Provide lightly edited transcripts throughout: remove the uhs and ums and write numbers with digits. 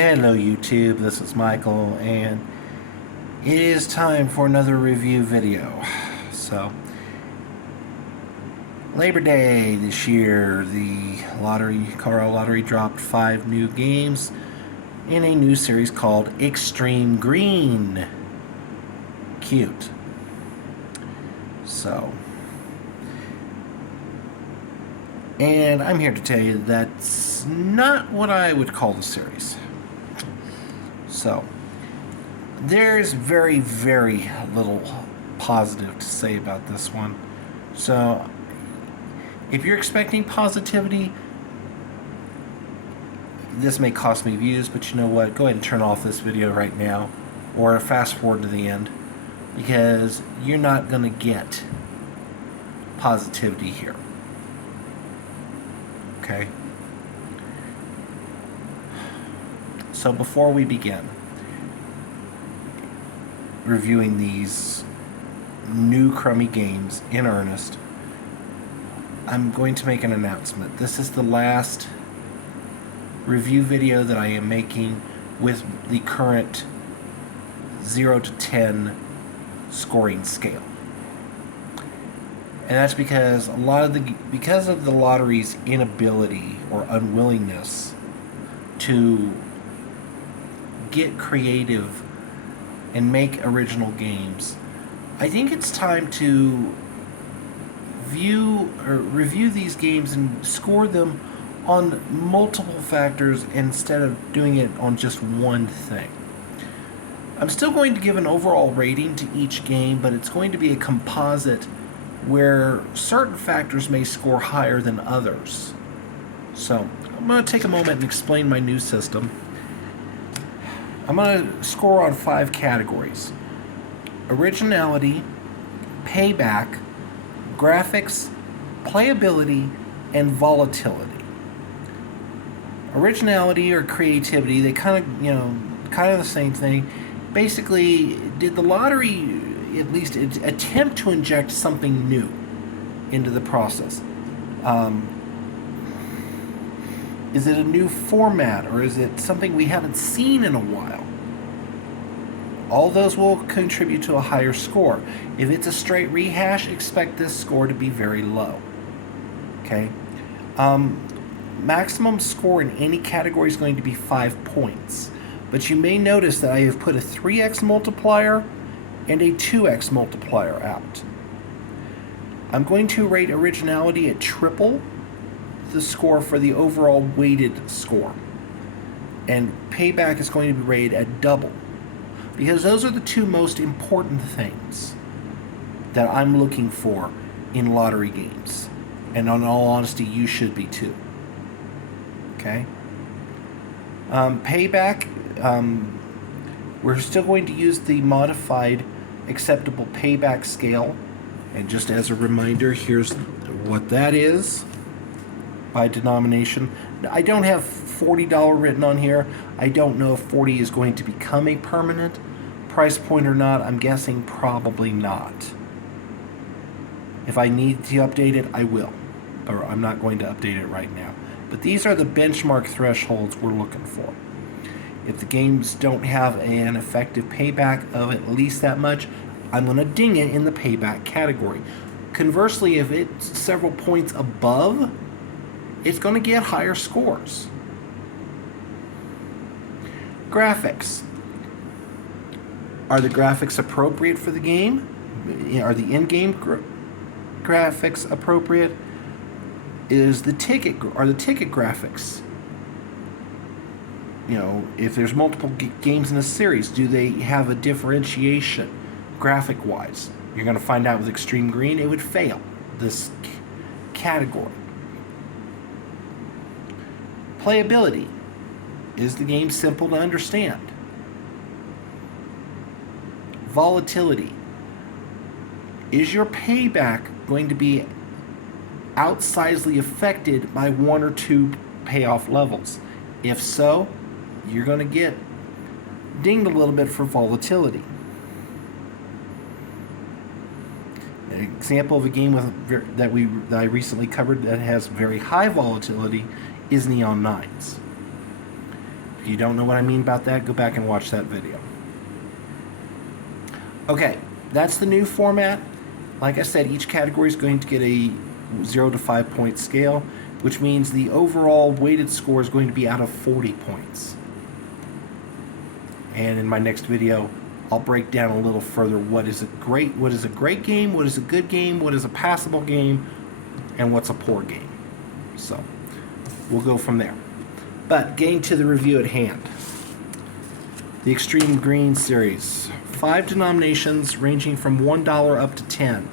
Hello YouTube, this is Michael, and it is time for another review video. So, Labor Day this year, the Colorado Lottery dropped 5 new games in a new series called Extreme Green. Cute. So, and I'm here to tell you that's not what I would call the series. So, there's very, very little positive to say about this one. So, if you're expecting positivity, this may cost me views, but you know what? Go ahead and turn off this video right now, or fast forward to the end, because you're not going to get positivity here. Okay? So before we begin reviewing these new crummy games in earnest, I'm going to make an announcement. This is the last review video that I am making with the current 0 to 10 scoring scale. And that's because because of the lottery's inability or unwillingness to get creative and make original games, I think it's time to review these games and score them on multiple factors instead of doing it on just one thing. I'm still going to give an overall rating to each game, but it's going to be a composite where certain factors may score higher than others. So, I'm going to take a moment and explain my new system. I'm going to score on 5 categories: originality, payback, graphics, playability, and volatility. Originality or creativity, they kind of the same thing. Basically, did the lottery at least attempt to inject something new into the process? Is it a new format, or is it something we haven't seen in a while? All those will contribute to a higher score. If it's a straight rehash, expect this score to be very low. Okay? Maximum score in any category is going to be 5 points. But you may notice that I have put a 3x multiplier and a 2x multiplier out. I'm going to rate originality at triple the score for the overall weighted score. And payback is going to be rated at double. Because those are the 2 most important things that I'm looking for in lottery games. And in all honesty, you should be too. Okay? Payback, we're still going to use the modified acceptable payback scale. And just as a reminder, here's what that is by denomination. I don't have $40 written on here. I don't know if 40 is going to become a permanent price point or not. I'm guessing probably not. If I need to update it, I will. But I'm not going to update it right now. But these are the benchmark thresholds we're looking for. If the games don't have an effective payback of at least that much, I'm going to ding it in the payback category. Conversely, if it's several points above, it's going to get higher scores. Graphics. Are the graphics appropriate for the game? Are the in-game graphics appropriate? Are the ticket graphics? If there's multiple games in a series, do they have a differentiation graphic-wise? You're going to find out with Extreme Green, it would fail this category. Playability. Is the game simple to understand? Volatility. Is your payback going to be outsizely affected by 1 or 2 payoff levels? If so, you're going to get dinged a little bit for volatility. An example of a game that I recently covered that has very high volatility is Neon Nines. If you don't know what I mean about that, go back and watch that video. Okay, that's the new format. Like I said, each category is going to get a 0 to 5 point scale, which means the overall weighted score is going to be out of 40 points. And in my next video, I'll break down a little further what is a great game, what is a good game, what is a passable game, and what's a poor game. So we'll go from there. But getting to the review at hand. The Extreme Green series. 5 denominations ranging from $1 up to 10.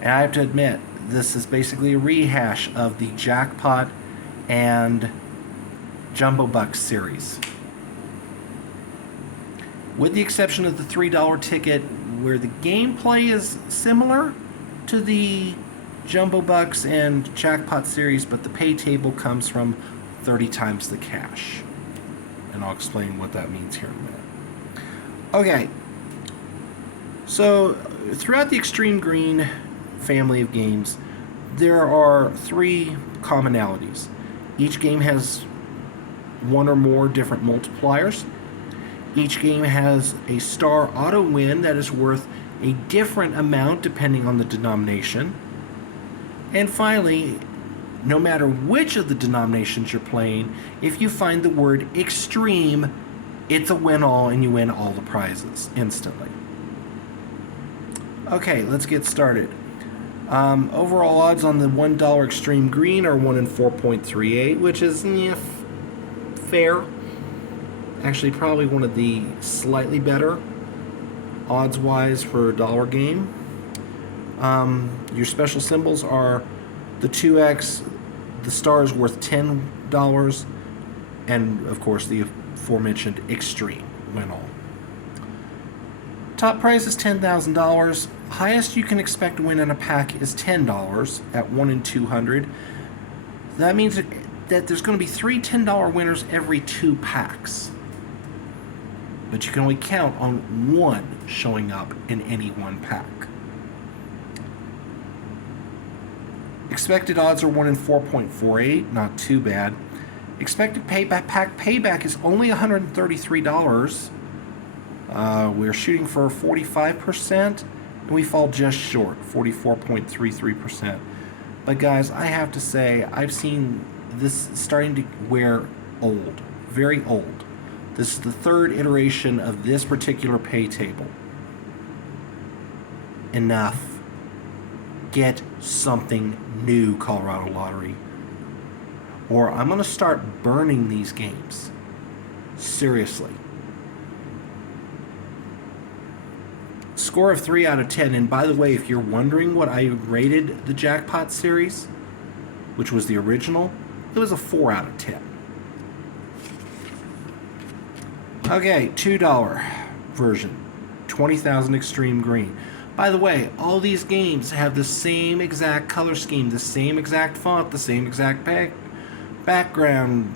And I have to admit, this is basically a rehash of the Jackpot and Jumbo Bucks series. With the exception of the $3 ticket, where the gameplay is similar to the Jumbo Bucks and Jackpot series, but the pay table comes from 30 times the cash. And I'll explain what that means here in a minute. Okay, so throughout the Extreme Green family of games, there are 3 commonalities. Each game has 1 or more different multipliers. Each game has a star auto win that is worth a different amount depending on the denomination. And finally, no matter which of the denominations you're playing, if you find the word extreme, it's a win-all and you win all the prizes instantly. Okay, let's get started. Overall odds on the $1 Extreme Green are 1 in 4.38, which is fair. Actually, probably one of the slightly better odds-wise for a dollar game. Your special symbols are the 2x, the star is worth $10, and of course the aforementioned extreme win all. Top prize is $10,000. Highest you can expect to win in a pack is $10 at 1 in 200. That means that there's going to be 3 $10 winners every 2 packs. But you can only count on 1 showing up in any 1 pack. Expected odds are 1 in 4.48, not too bad. Expected pack payback is only $133. We're shooting for 45%, and we fall just short, 44.33%. But guys, I have to say, I've seen this starting to wear old, very old. This is the 3rd iteration of this particular pay table. Enough. Get something new, Colorado Lottery. Or I'm going to start burning these games. Seriously. Score of 3 out of 10. And by the way, if you're wondering what I rated the Jackpot series, which was the original, it was a 4 out of 10. Okay, $2 version. 20,000 Extreme Green. By the way, all these games have the same exact color scheme, the same exact font, the same exact background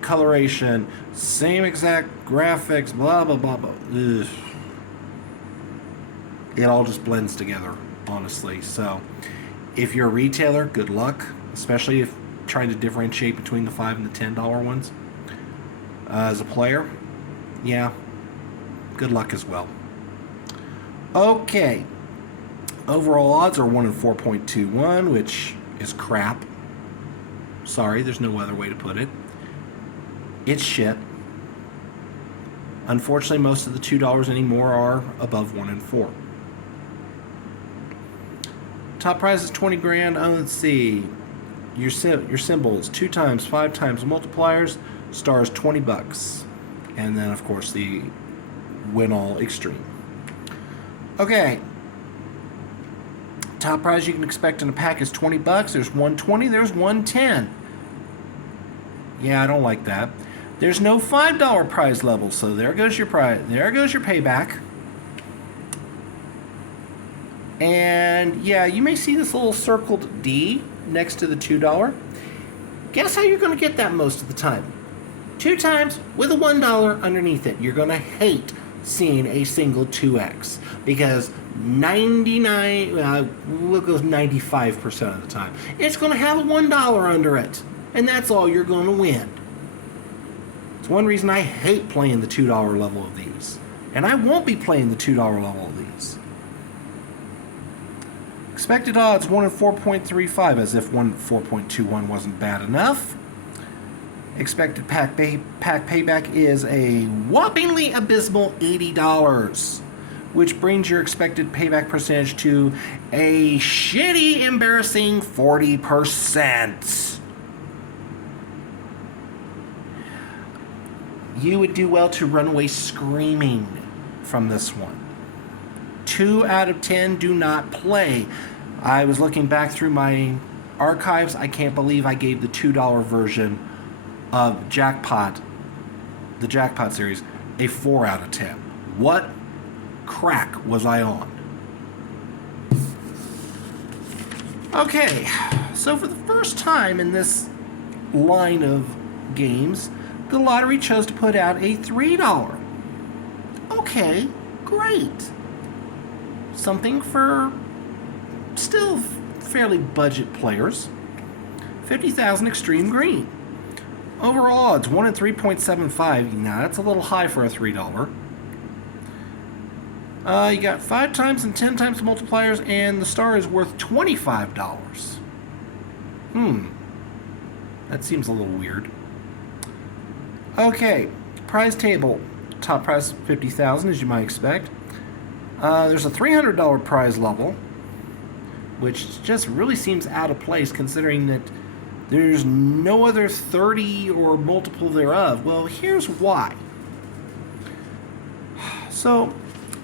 coloration, same exact graphics, blah, blah, blah, blah. Ugh. It all just blends together, honestly. So, if you're a retailer, good luck, especially if trying to differentiate between the $5 and the $10 ones. As a player, yeah, good luck as well. Okay, overall odds are 1 in 4.21, which is crap. Sorry, there's no other way to put it. It's shit. Unfortunately, most of the $2 anymore are above 1 in 4. Top prize is 20 grand. Let's see. Your symbols, 2 times, 5 times multipliers, stars $20. And then, of course, the win all extreme. Okay. Top prize you can expect in a pack is $20. There's 120, there's 110. Yeah, I don't like that. There's no $5 prize level, so there goes your prize. There goes your payback. And yeah, you may see this little circled D next to the $2. Guess how you're going to get that most of the time? 2 times with a $1 underneath it. You're going to hate seeing a single 2x because 95% of the time it's going to have a $1 under it, and that's all you're going to win. It's one reason I hate playing the $2 level of these. And I won't be playing the $2 level of these. Expected odds 1 in 4.35, as if 1 in 4.21 wasn't bad enough. Expected pack payback is a whoppingly abysmal $80, which brings your expected payback percentage to a shitty, embarrassing 40%. You would do well to run away screaming from this one. 2 out of 10 do not play. I was looking back through my archives. I can't believe I gave the $2 version of Jackpot, the Jackpot series, a 4 out of 10. What crack was I on? Okay, so for the first time in this line of games, the lottery chose to put out a $3. Okay, great. Something for still fairly budget players. 50,000 extreme green. Overall odds 1 in 3.75. Now that's a little high for a $3. You got 5 times and 10 times multipliers, and the star is worth $25. That seems a little weird. Okay, prize table. Top prize 50,000, as you might expect. There's a $300 prize level, which just really seems out of place considering that there's no other 30 or multiple thereof. Well, here's why. So,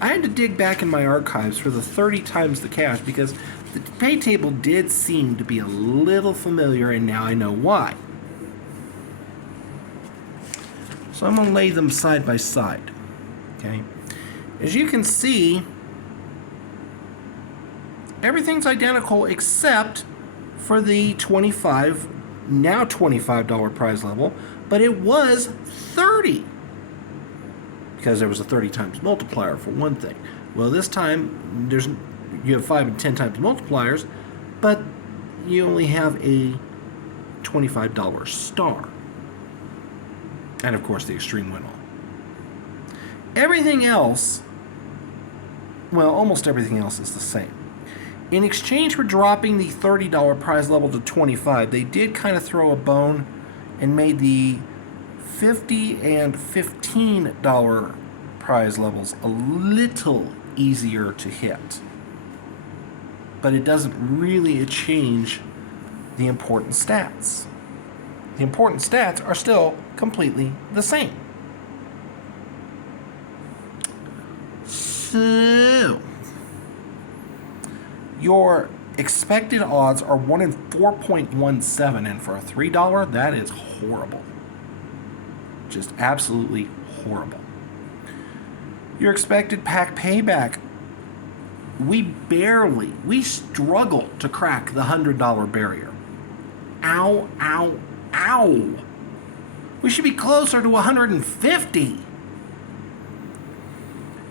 I had to dig back in my archives for the 30 times the cash because the pay table did seem to be a little familiar, and now I know why. So I'm going to lay them side by side. Okay? As you can see, everything's identical except for the now $25 prize level, but it was 30 because there was a 30 times multiplier for one thing. Well, this time you have 5 and 10 times multipliers, but you only have a $25 star, and of course the extreme win all. Everything else, well, almost everything else is the same. In exchange for dropping the $30 prize level to $25, they did kind of throw a bone and made the $50 and $15 prize levels a little easier to hit. But it doesn't really change the important stats. The important stats are still completely the same. So, your expected odds are 1 in 4.17, and for a $3, that is horrible. Just absolutely horrible. Your expected pack payback, we struggle to crack the $100 barrier. Ow, ow, ow. We should be closer to 150.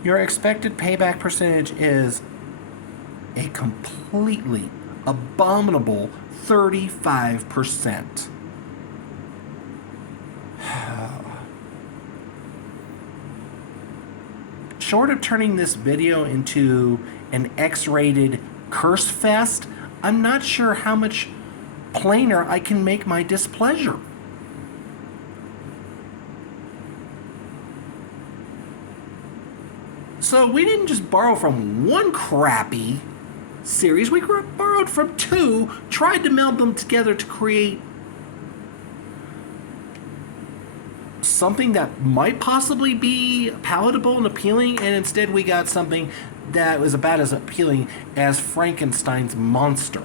Your expected payback percentage is a completely abominable 35%. Short of turning this video into an X-rated curse fest, I'm not sure how much plainer I can make my displeasure. So we didn't just borrow from one crappy series, we borrowed from 2, tried to meld them together to create something that might possibly be palatable and appealing, and instead we got something that was about as appealing as Frankenstein's monster.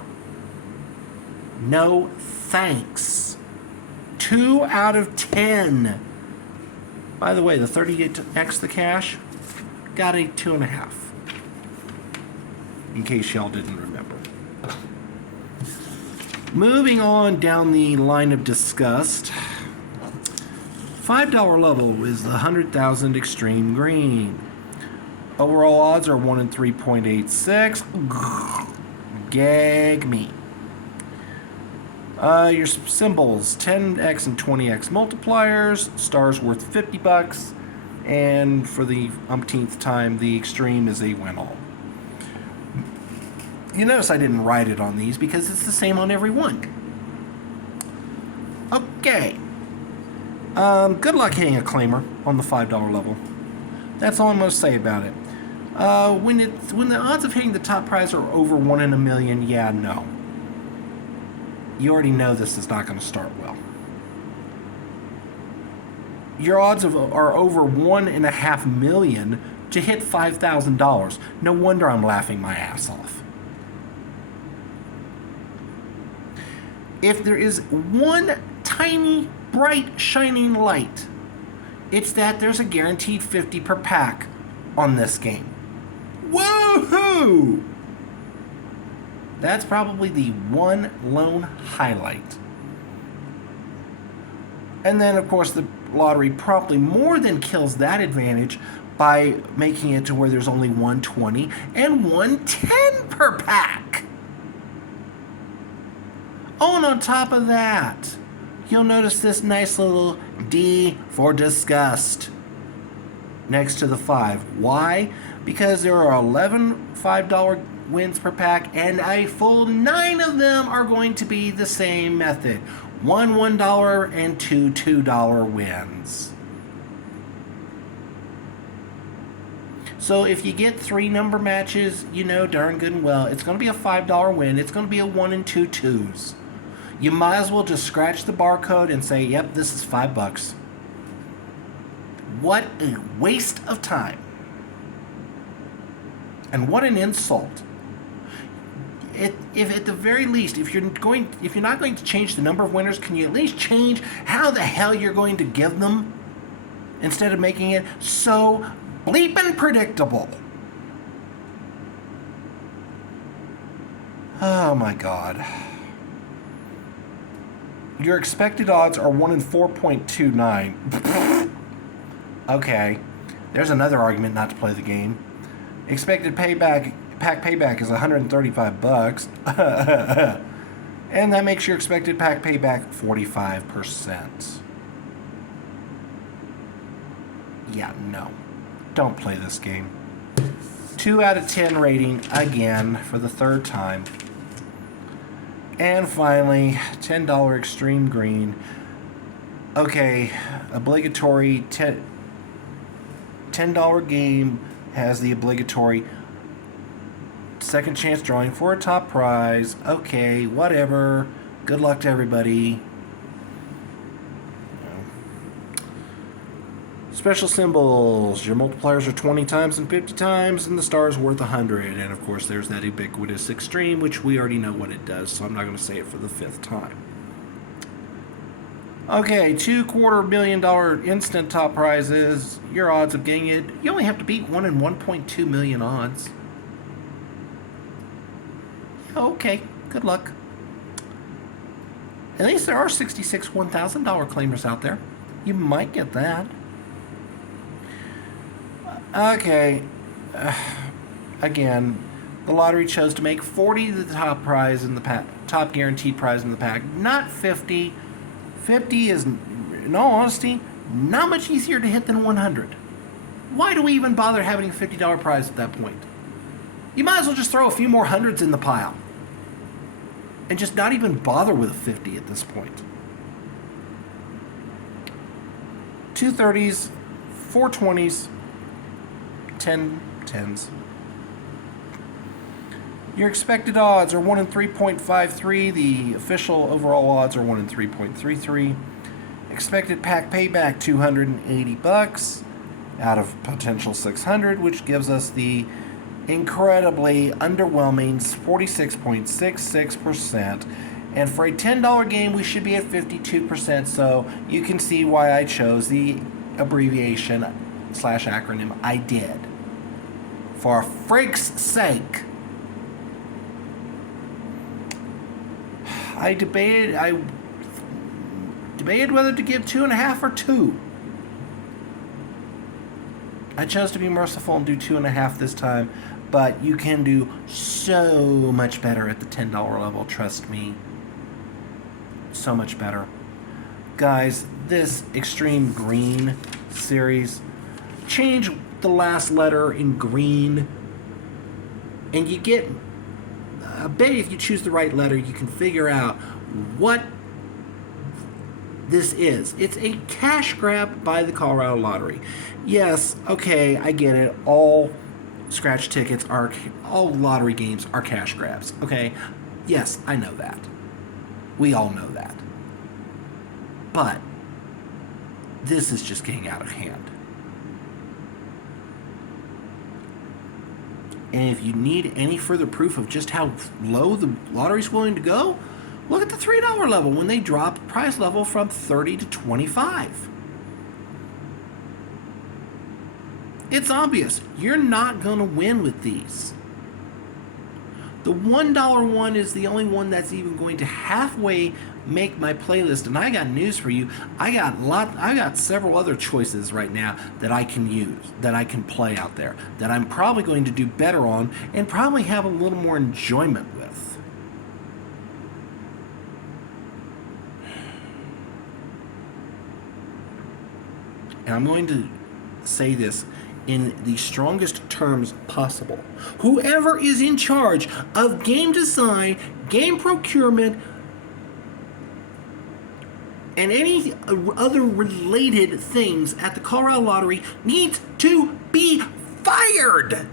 No thanks. 2 out of 10. By the way, the 38x the cash got a 2.5. In case y'all didn't remember. Moving on down the line of disgust. $5 level is the 100,000 extreme green. Overall odds are 1 in 3.86. Gag me. Your symbols, 10x and 20x multipliers, stars worth 50 bucks, and for the umpteenth time, the extreme is a win-all. You notice I didn't write it on these because it's the same on every one. Okay. Good luck hitting a claimer on the $5 level. That's all I'm going to say about it. When the odds of hitting the top prize are over 1 in a million, yeah, no. You already know this is not going to start well. Your odds are over 1.5 million to hit $5,000. No wonder I'm laughing my ass off. If there is one tiny, bright, shining light, it's that there's a guaranteed 50 per pack on this game. Woohoo! That's probably the one lone highlight. And then, of course, the lottery promptly more than kills that advantage by making it to where there's only 120 and 110 per pack. Oh, and on top of that, you'll notice this nice little D for disgust next to the 5. Why? Because there are 11 $5 wins per pack, and a full 9 of them are going to be the same method. 1 $1 and 2 $2 wins. So if you get 3 number matches, you know darn good and well it's going to be a $5 win. It's going to be a 1 and 2 2s. You might as well just scratch the barcode and say, yep, this is $5. What a waste of time. And what an insult. If at the very least, if you're not going to change the number of winners, can you at least change how the hell you're going to give them? Instead of making it so bleeping predictable. Oh my God. Your expected odds are 1 in 4.29. Okay. There's another argument not to play the game. Expected pack payback is 135 bucks. And that makes your expected pack payback 45%. Yeah, no. Don't play this game. 2 out of 10 rating again for the 3rd time. And finally, $10 Extreme Green. Okay, obligatory $10 game has the obligatory second chance drawing for a top prize. Okay, whatever. Good luck to everybody. Special symbols. Your multipliers are 20 times and 50 times, and the star is worth 100. And of course, there's that ubiquitous extreme, which we already know what it does, so I'm not going to say it for the 5th time. Okay, $250 million instant top prizes. Your odds of getting it, you only have to beat 1 in 1.2 million odds. Okay, good luck. At least there are 66 $1,000 claimers out there. You might get that. Okay. Again, the lottery chose to make 40 the top prize in the pack, top guaranteed prize in the pack, not 50. 50 is, in all honesty, not much easier to hit than 100. Why do we even bother having a $50 prize at that point? You might as well just throw a few more hundreds in the pile. And just not even bother with a 50 at this point. 2 30s, 4 20s, 10 10s. Your expected odds are 1 in 3.53. The official overall odds are 1 in 3.33. Expected pack payback $280 out of potential 600, which gives us the incredibly underwhelming 46.66%. And for a $10 game, we should be at 52%. So you can see why I chose the abbreviation / acronym I did. For freak's sake. I debated whether to give 2.5 or 2. I chose to be merciful and do 2.5 this time, but you can do so much better at the $10 level, trust me. so much better. Guys, this Extreme Green series, change the last letter in green, and you get, I bet if you choose the right letter, you can figure out what this is. It's a cash grab by the Colorado Lottery. Yes, okay, I get it. All scratch tickets are, all lottery games are cash grabs. Okay, yes, I know that. We all know that. But this is just getting out of hand. And if you need any further proof of just how low the lottery's willing to go, look at the $3 level when they drop price level from 30 to 25. It's obvious. You're not going to win with these. The $1 one is the only one that's even going to halfway make my playlist, and I got news for you. I got several other choices right now that I can use, that I can play out there, that I'm probably going to do better on and probably have a little more enjoyment with. And I'm going to say this in the strongest terms possible. Whoever is in charge of game design, game procurement, and any other related things at the Colorado Lottery needs to be fired.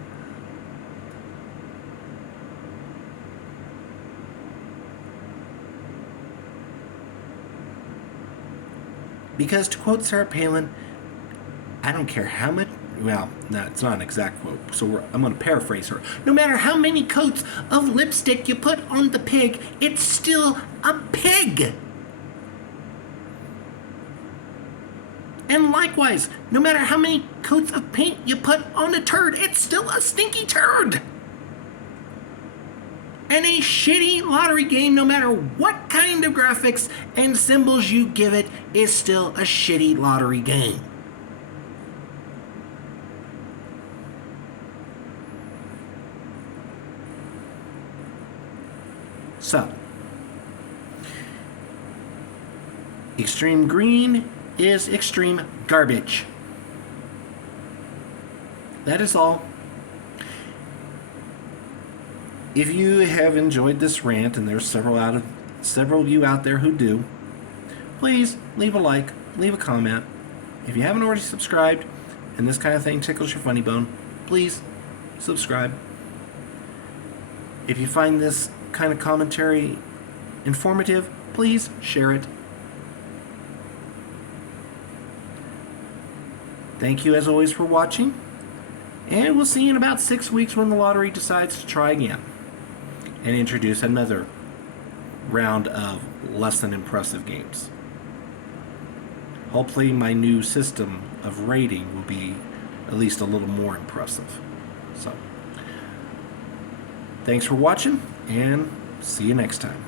Because to quote Sarah Palin, I don't care how much, well, no, it's not an exact quote, so I'm going to paraphrase her. No matter how many coats of lipstick you put on the pig, it's still a pig. And likewise, no matter how many coats of paint you put on a turd, it's still a stinky turd. And a shitty lottery game, no matter what kind of graphics and symbols you give it, is still a shitty lottery game. So, Extreme Green is extreme garbage. That is all. If you have enjoyed this rant, and there's several of you out there who do, please leave a like, leave a comment. If you haven't already subscribed, and this kind of thing tickles your funny bone, please subscribe. If you find this kind of commentary informative, please share it. Thank you as always for watching, and we'll see you in about 6 weeks when the lottery decides to try again and introduce another round of less than impressive games. Hopefully my new system of rating will be at least a little more impressive. So, thanks for watching, and see you next time.